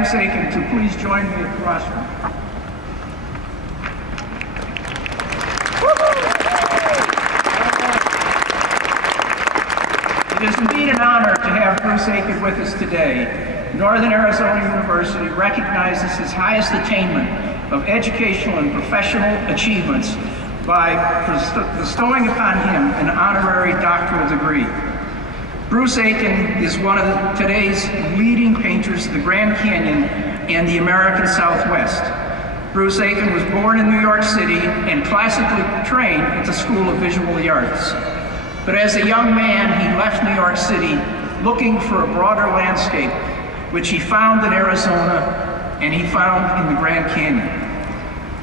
Bruce Aiken to please join me at the rostrum. It is indeed an honor to have Bruce Aiken with us today. Northern Arizona University recognizes his highest attainment of educational and professional achievements by bestowing upon him an honorary doctoral degree. Bruce Aiken is one of today's leading painters of the Grand Canyon and the American Southwest. Bruce Aiken was born in New York City and classically trained at the School of Visual Arts. But as a young man, he left New York City looking for a broader landscape, which he found in Arizona and he found in the Grand Canyon.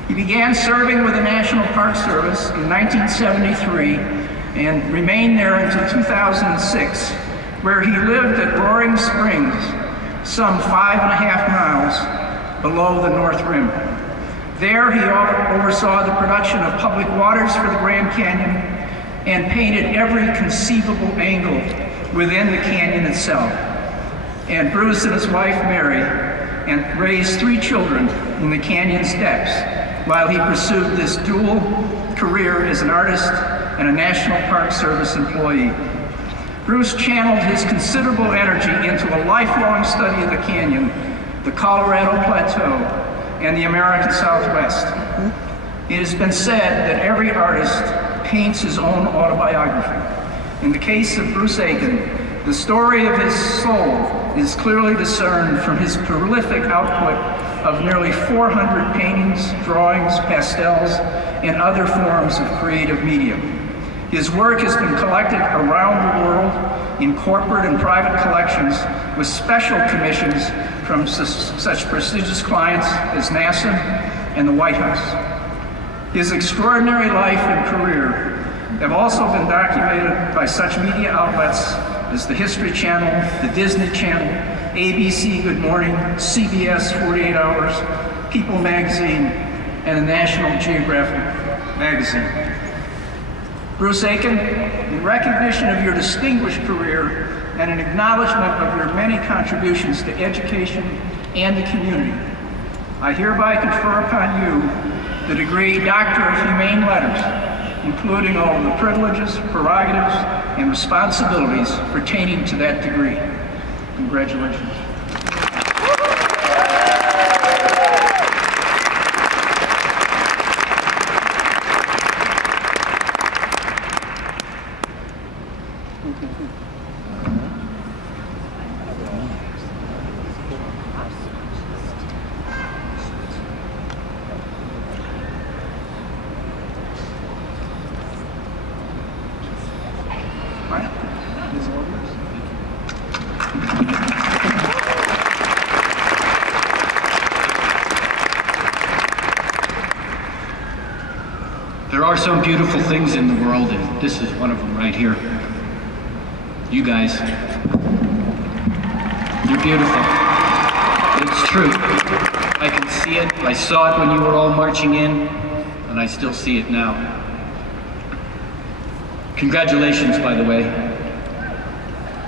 He began serving with the National Park Service in 1973 and remained there until 2006, where he lived at Roaring Springs, some 5.5 miles below the North Rim. There he oversaw the production of public waters for the Grand Canyon and painted every conceivable angle within the canyon itself. And Bruce and his wife Mary and raised 3 children in the canyon's depths while he pursued this dual career as an artist and a National Park Service employee. Bruce channeled his considerable energy into a lifelong study of the canyon, the Colorado Plateau, and the American Southwest. It has been said that every artist paints his own autobiography. In the case of Bruce Aiken, the story of his soul is clearly discerned from his prolific output of nearly 400 paintings, drawings, pastels, and other forms of creative media. His work has been collected around the world in corporate and private collections with special commissions from such prestigious clients as NASA and the White House. His extraordinary life and career have also been documented by such media outlets as the History Channel, the Disney Channel, ABC Good Morning, CBS 48 Hours, People Magazine, and the National Geographic Magazine. Bruce Aiken, in recognition of your distinguished career and an acknowledgement of your many contributions to education and the community, I hereby confer upon you the degree Doctor of Humane Letters, including all of the privileges, prerogatives, and responsibilities pertaining to that degree. Congratulations. There are some beautiful things in the world, and this is one of them right here. You guys, you're beautiful. It's true. I can see it. I saw it when you were all marching in, and I still see it now. Congratulations, by the way.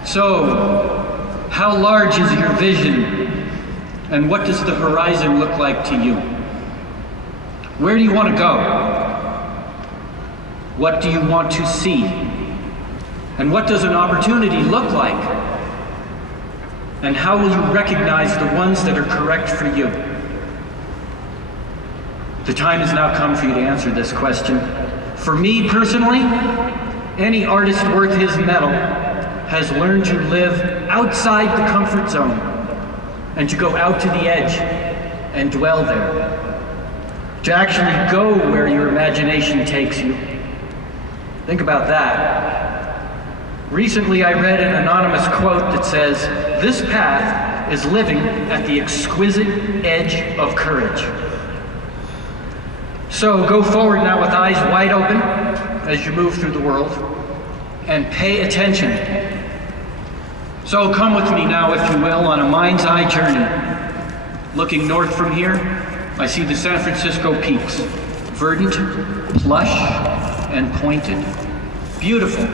So, how large is your vision, and what does the horizon look like to you? Where do you want to go? What do you want to see? And what does an opportunity look like? And how will you recognize the ones that are correct for you? The time has now come for you to answer this question. For me personally, any artist worth his mettle has learned to live outside the comfort zone and to go out to the edge and dwell there. To actually go where your imagination takes you. Think about that. Recently I read an anonymous quote that says, "This path is living at the exquisite edge of courage." So go forward now with eyes wide open as you move through the world and pay attention. So come with me now, if you will, on a mind's eye journey. Looking north from here, I see the San Francisco peaks, verdant, plush, and pointed. Beautiful.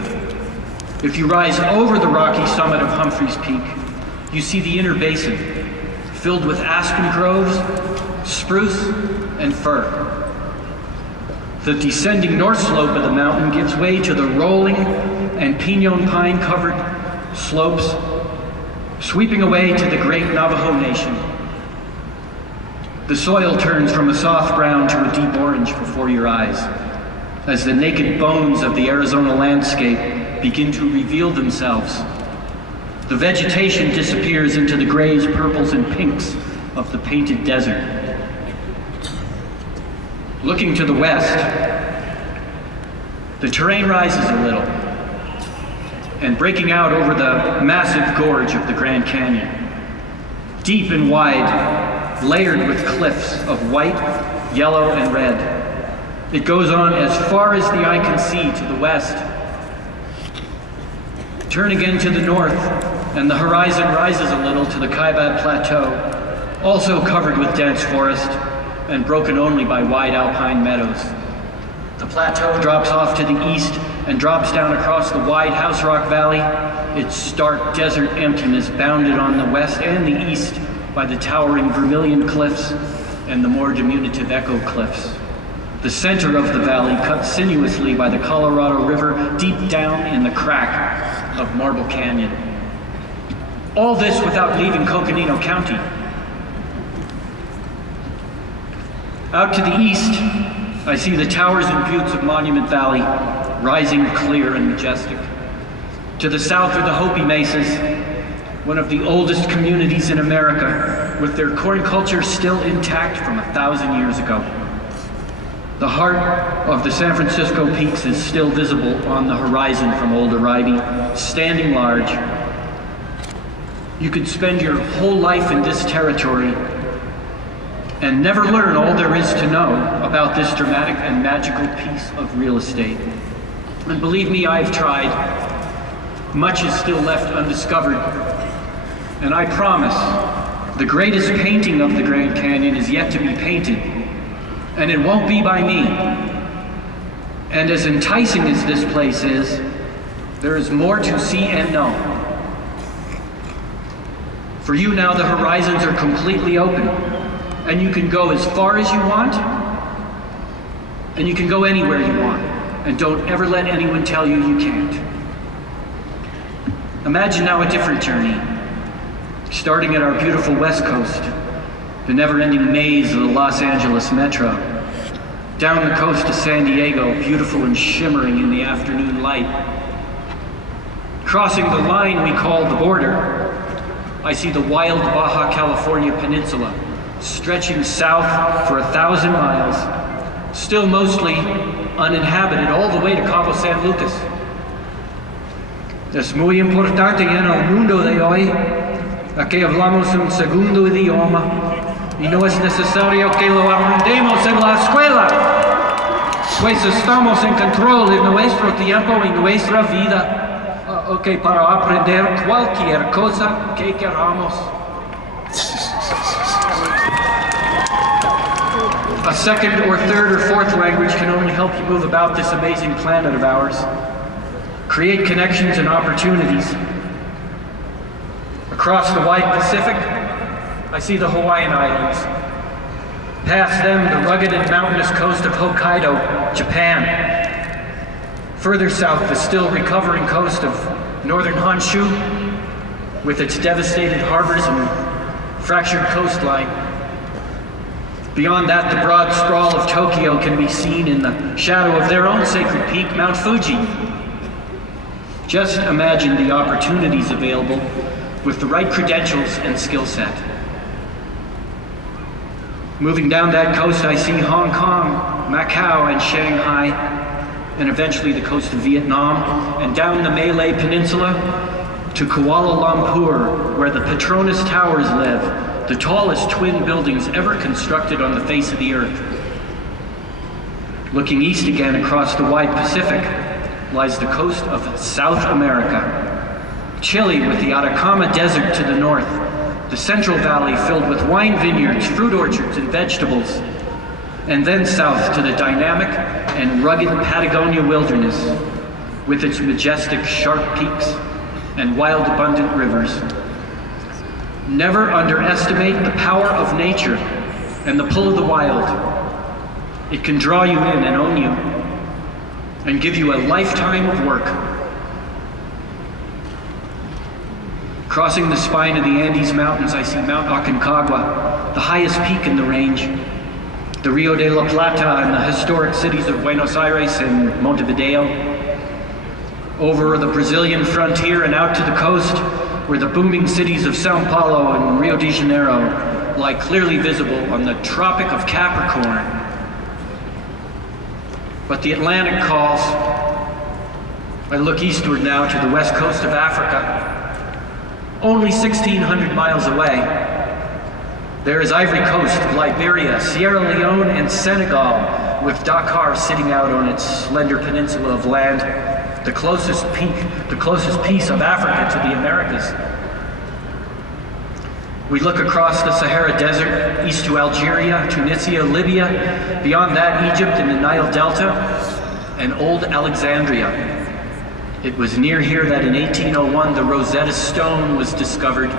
If you rise over the rocky summit of Humphreys Peak, you see the inner basin, filled with aspen groves, spruce, and fir. The descending north slope of the mountain gives way to the rolling and pinon pine-covered slopes, sweeping away to the great Navajo Nation. The soil turns from a soft brown to a deep orange before your eyes, as the naked bones of the Arizona landscape begin to reveal themselves. The vegetation disappears into the grays, purples, and pinks of the painted desert. Looking to the west, the terrain rises a little, and breaking out over the massive gorge of the Grand Canyon, deep and wide, layered with cliffs of white, yellow, and red. It goes on as far as the eye can see to the west. Turn again to the north, and the horizon rises a little to the Kaibab Plateau, also covered with dense forest and broken only by wide alpine meadows. The plateau drops off to the east and drops down across the wide House Rock Valley, its stark desert emptiness bounded on the west and the east by the towering Vermilion Cliffs and the more diminutive Echo Cliffs. The center of the valley cut sinuously by the Colorado River deep down in the crack of Marble Canyon. All this without leaving Coconino County. Out to the east, I see the towers and buttes of Monument Valley, rising clear and majestic. To the south are the Hopi Mesas, one of the oldest communities in America, with their corn culture still intact from 1,000 years ago. The heart of the San Francisco Peaks is still visible on the horizon from Old Arriby, standing large. You could spend your whole life in this territory and never learn all there is to know about this dramatic and magical piece of real estate. And believe me, I've tried. Much is still left undiscovered. And I promise, the greatest painting of the Grand Canyon is yet to be painted, and it won't be by me. And as enticing as this place is, there is more to see and know. For you now, the horizons are completely open, and you can go as far as you want, and you can go anywhere you want, and don't ever let anyone tell you you can't. Imagine now a different journey, starting at our beautiful West Coast, the never-ending maze of the Los Angeles Metro, down the coast to San Diego, beautiful and shimmering in the afternoon light. Crossing the line we call the border, I see the wild Baja California Peninsula, stretching south for 1,000 miles, still mostly uninhabited all the way to Cabo San Lucas. Es muy importante en el mundo de hoy que hablamos un segundo idioma y no es necesario que lo aprendamos en la escuela, pues estamos en control de nuestro tiempo y nuestra vida, para aprender cualquier cosa que queramos. A second or third or fourth language can only help you move about this amazing planet of ours, create connections and opportunities. Across the wide Pacific, I see the Hawaiian Islands. Past them, the rugged and mountainous coast of Hokkaido, Japan. Further south, the still recovering coast of northern Honshu, with its devastated harbors and fractured coastline. Beyond that, the broad sprawl of Tokyo can be seen in the shadow of their own sacred peak, Mount Fuji. Just imagine the opportunities available with the right credentials and skill set. Moving down that coast, I see Hong Kong, Macau, and Shanghai, and eventually the coast of Vietnam, and down the Malay Peninsula to Kuala Lumpur, where the Petronas Towers live, the tallest twin buildings ever constructed on the face of the earth. Looking east again across the wide Pacific lies the coast of South America. Chile with the Atacama Desert to the north, the Central Valley filled with wine vineyards, fruit orchards, and vegetables, and then south to the dynamic and rugged Patagonia wilderness with its majestic sharp peaks and wild abundant rivers. Never underestimate the power of nature and the pull of the wild. It can draw you in and own you and give you a lifetime of work. Crossing the spine of the Andes Mountains, I see Mount Aconcagua, the highest peak in the range, the Rio de la Plata and the historic cities of Buenos Aires and Montevideo, over the Brazilian frontier and out to the coast, where the booming cities of Sao Paulo and Rio de Janeiro lie clearly visible on the Tropic of Capricorn. But the Atlantic calls. I look eastward now to the west coast of Africa. Only 1,600 miles away, there is Ivory Coast, Liberia, Sierra Leone, and Senegal, with Dakar sitting out on its slender peninsula of land, the closest piece of Africa to the Americas. We look across the Sahara Desert, east to Algeria, Tunisia, Libya, beyond that Egypt and the Nile Delta, and old Alexandria. It was near here that in 1801 the Rosetta Stone was discovered.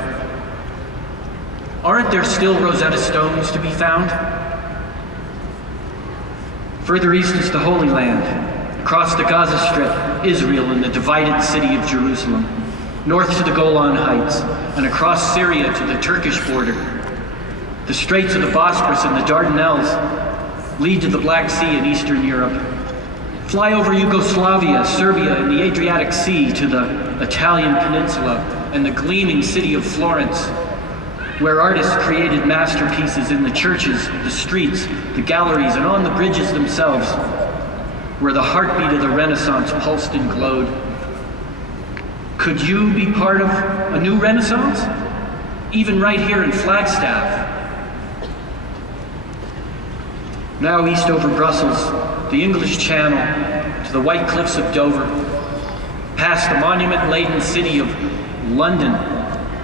Aren't there still Rosetta Stones to be found? Further east is the Holy Land, across the Gaza Strip, Israel and the divided city of Jerusalem, north to the Golan Heights, and across Syria to the Turkish border. The Straits of the Bosporus and the Dardanelles lead to the Black Sea in Eastern Europe. Fly over Yugoslavia, Serbia, and the Adriatic Sea to the Italian peninsula and the gleaming city of Florence, where artists created masterpieces in the churches, the streets, the galleries, and on the bridges themselves, where the heartbeat of the Renaissance pulsed and glowed. Could you be part of a new Renaissance? Even right here in Flagstaff. Now east over Brussels, the English Channel, to the white cliffs of Dover, past the monument-laden city of London,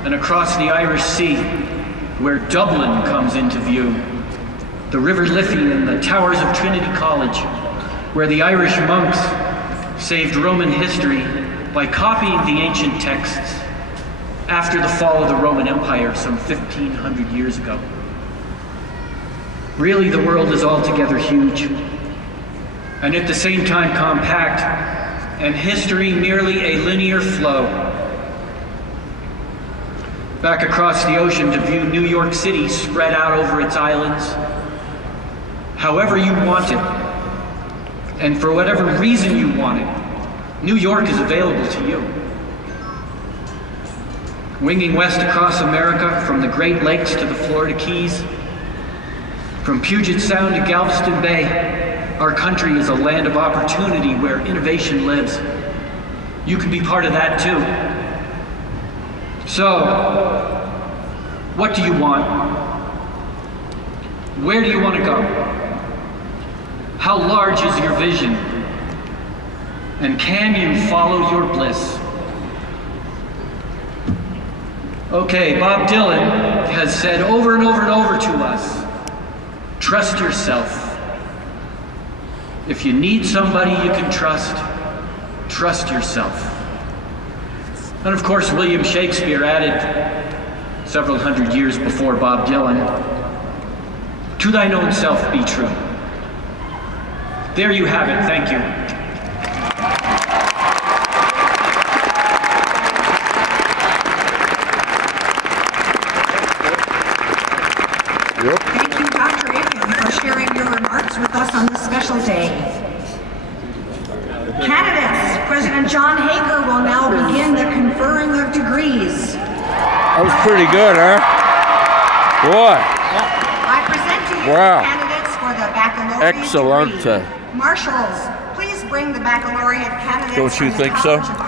and across the Irish Sea, where Dublin comes into view, the River Liffey and the towers of Trinity College, where the Irish monks saved Roman history by copying the ancient texts after the fall of the Roman Empire some 1,500 years ago. Really, the world is altogether huge, and at the same time compact, and history merely a linear flow. Back across the ocean to view New York City spread out over its islands, however you want it, and for whatever reason you want it, New York is available to you. Winging west across America, from the Great Lakes to the Florida Keys, from Puget Sound to Galveston Bay, our country is a land of opportunity where innovation lives. You can be part of that too. So, what do you want? Where do you want to go? How large is your vision? And can you follow your bliss? Okay, Bob Dylan has said over and over and over to us, trust yourself. If you need somebody you can trust, trust yourself. And of course, William Shakespeare added, several hundred years before Bob Dylan, to thine own self be true. There you have it. Thank you. Thank you, Dr. Aiken, for sharing your remarks with us on this special day. Candidates, President John Hager will now begin the conferring of degrees. That was pretty good, huh? Boy. I present to you Wow. the candidates for the baccalaureate Excellent. degree. Marshals, please bring the baccalaureate candidates Don't you from the think so? College of